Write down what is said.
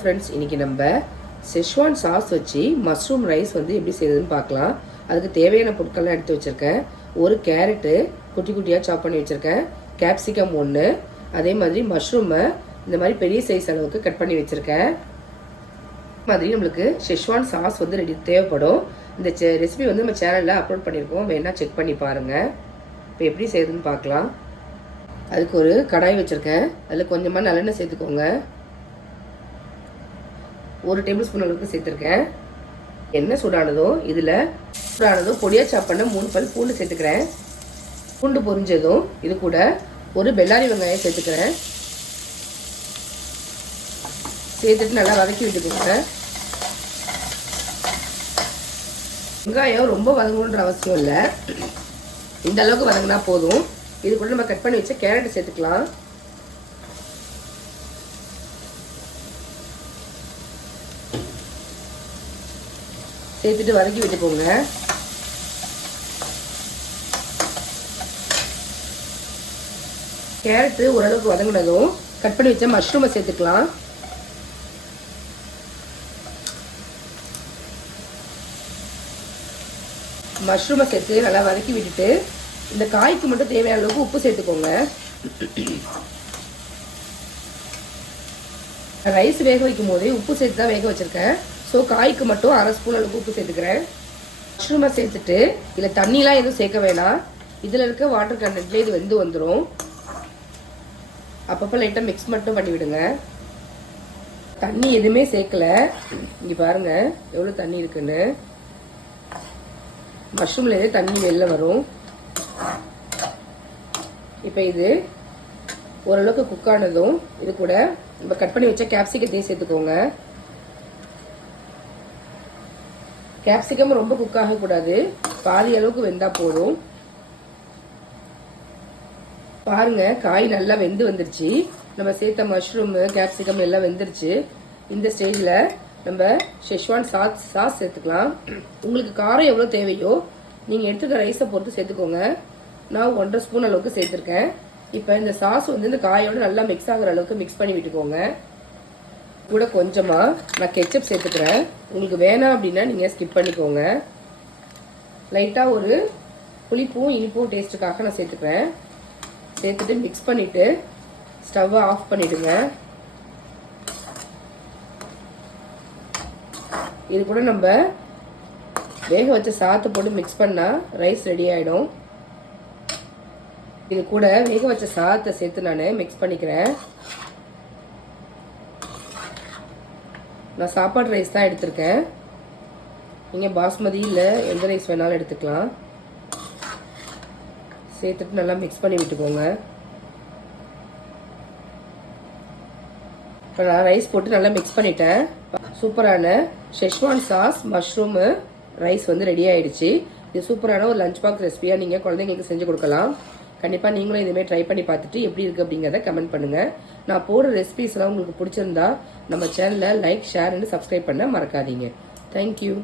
Friends, இன்றைக்கி நம்ம Schezwan sauce வச்சு மஷ்ரூம் ரைஸ் வந்து எப்படி செய்யுதுன்னு பார்க்கலாம். அதுக்கு தேவையான பொருட்கள்லாம் எடுத்து வச்சுருக்கேன். ஒரு கேரட்டு குட்டி குட்டியாக சாப் பண்ணி வச்சுருக்கேன். கேப்சிகம் 1, அதே மாதிரி மஷ்ரூமை இந்த மாதிரி பெரிய சைஸ் அளவுக்கு கட் பண்ணி வச்சுருக்கேன். மாதிரி நம்மளுக்கு செஷ்வான் சாஸ் வந்து தேவைப்படும். இந்த ரெசிபி வந்து நம்ம சேனலில் அப்லோட் பண்ணியிருக்கோம், வேணால் செக் பண்ணி பாருங்கள். இப்போ எப்படி செய்யுதுன்னு பார்க்கலாம். அதுக்கு ஒரு கடாய் வச்சுருக்கேன். அதில் கொஞ்சமாக நல்லெண்ணெய் சேர்த்துக்கோங்க. 1 டேபிள் ஸ்பூன் அளவுக்கு சேர்த்துருக்கேன். எண்ணெய் சூடானதும் பொடியாக சாப் பண்ண 3 பல் பூண்டு சேர்த்துக்கிறேன். பூண்டு பொரிஞ்சதும் இது கூட ஒரு பெல்லாரி வெங்காயம் சேர்த்துக்கிறேன். சேர்த்துட்டு நல்லா வதக்கி விட்டுக்கோங்க. வெங்காயம் ரொம்ப வதங்கணுன்ற அவசியம் இல்லை, இந்த அளவுக்கு வதங்கினா போதும். இது கூட நம்ம கட் பண்ணி வச்ச கேரட் சேர்த்துக்கலாம். சேர்த்துட்டு வதக்கி விட்டுக்கோங்க. கேரட்டு ஓரளவுக்கு வதங்கினதும் கட் பண்ணி வச்ச மஷ்ரூமை சேர்த்துக்கலாம். மஷ்ரூமை சேர்த்து நல்லா வதக்கி விட்டுட்டு இந்த காய்க்கு மட்டும் தேவையான அளவுக்கு உப்பு சேர்த்துக்கோங்க. ரைஸ் வேக வைக்கும் போதே உப்பு சேர்த்து தான் வேக வச்சிருக்கேன். ஸோ காய்க்கு மட்டும் 1/2 ஸ்பூன் அளவுக்கு உப்பு சேர்த்துக்கிறேன். மஷ்ரூமை சேர்த்துட்டு இதில் தண்ணிலாம் எதுவும் சேர்க்க வேணாம். இதில் இருக்க வாட்டர் கண்டென்ட்லேயே இது வெந்து வந்துடும். அப்பப்போ லைட்டாக மிக்ஸ் மட்டும் பண்ணி விடுங்க. தண்ணி எதுவுமே சேர்க்கல. இங்கே பாருங்கள் எவ்வளோ தண்ணி இருக்குன்னு. மஷ்ரூம்லேயே தண்ணி வெளில வரும். இப்போ இது ஓரளவுக்கு குக் ஆனதும் இது கூட நம்ம கட் பண்ணி வச்ச கேப்சிகத்தையும் சேர்த்துக்கோங்க. கேப்சிகம் ரொம்ப குக் ஆகக்கூடாது, பாதி அளவுக்கு வெந்தால் போதும். பாருங்க காய் நல்லா வெந்து வந்துருச்சு. நம்ம சேர்த்த மஷ்ரூம் கேப்சிகம் எல்லாம் வெந்துருச்சு. இந்த ஸ்டேஜில் நம்ம செஷ்வான் சாஸ் சேர்த்துக்கலாம். உங்களுக்கு காரம் எவ்வளோ தேவையோ நீங்கள் எடுத்துக்க ரைஸை பொறுத்து சேர்த்துக்கோங்க. நான் 1/2 ஸ்பூன் அளவுக்கு சேர்த்துருக்கேன். இப்போ இந்த சாஸ் வந்து இந்த காயோட நல்லா மிக்ஸ் ஆகிற அளவுக்கு மிக்ஸ் பண்ணி விட்டுக்கோங்க. கூட கொஞ்சமாக நான் கெச்சப் சேர்த்துக்கிறேன். உங்களுக்கு வேணாம் அப்படின்னா நீங்கள் ஸ்கிப் பண்ணிக்கோங்க. லைட்டாக ஒரு புளிப்பும் இனிப்பும் டேஸ்ட்டுக்காக நான் சேர்த்துக்கிறேன். சேர்த்துட்டு மிக்ஸ் பண்ணிவிட்டு ஸ்டவ்வை ஆஃப் பண்ணிவிடுங்க. இது கூட நம்ம வேக வச்ச சாத்தை போட்டு மிக்ஸ் பண்ணால் ரைஸ் ரெடி ஆகிடும். இது கூட வேக வச்ச சாதத்தை சேர்த்து நான் மிக்ஸ் பண்ணிக்கிறேன். நான் சாப்பாடு ரைஸ் தான் எடுத்திருக்கேன். நீங்கள் பாஸ்மதி இல்லை எந்த ரைஸ் வேணாலும் எடுத்துக்கலாம். சேர்த்துட்டு நல்லா மிக்ஸ் பண்ணி விட்டுக்கோங்க. இப்போ நான் ரைஸ் போட்டு நல்லா மிக்ஸ் பண்ணிட்டேன். சூப்பரான செஷ்வான் சாஸ் மஷ்ரூமு ரைஸ் வந்து ரெடி ஆகிடுச்சு. இது சூப்பரான ஒரு லஞ்ச் பாக்ஸ் ரெசிபியாக நீங்கள் குழந்தைங்களுக்கு செஞ்சு கொடுக்கலாம். கண்டிப்பாக நீங்களும் இதுமாதிரி ட்ரை பண்ணி பார்த்துட்டு எப்படி இருக்குது அப்படிங்கிறத கமெண்ட் பண்ணுங்கள். நான் போடுற ரெசிபிஸ்லாம் உங்களுக்கு பிடிச்சிருந்தா நம்ம சேனலை லைக், ஷேர் அண்ட் சப்ஸ்கிரைப் பண்ண மறக்காதீங்க. தேங்க்யூ.